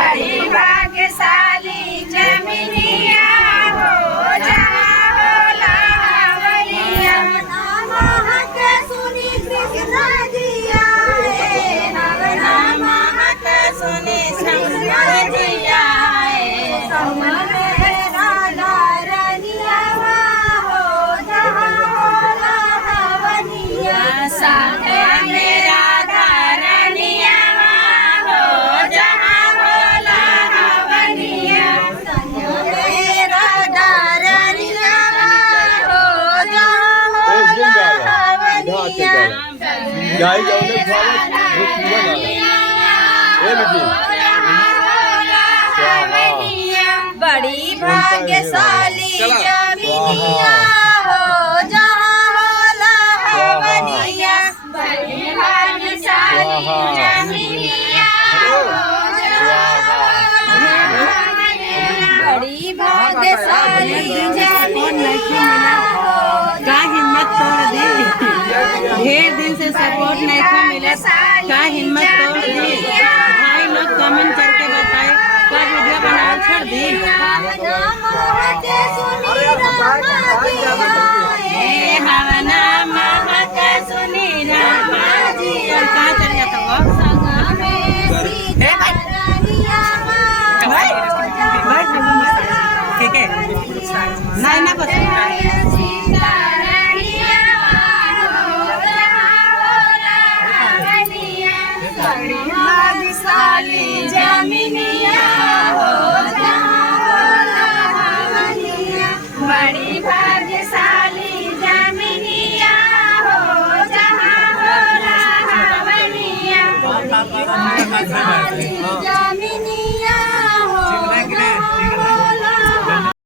बड़ी भाग्यशाली जमिनिया हो जहाँ होला हमनिया बड़ी भाग्यशाली जमिनिया हो जहाँ होला हमनिया बड़ी भाग्यशाली जमिनिया हो बड़ी भाग्यशाली जमिनिया का हिम्मत तोड़ दी ढेर दिन से सपोर्ट नहीं था मिला का हिम्मत तोड़ दी भाई लोग कमेंट करके बताए का वीडियो बनाओ छोड़ दी भावना महक सुनी रामा जी कहाँ चल जाता वो ठीक है नहीं ना बस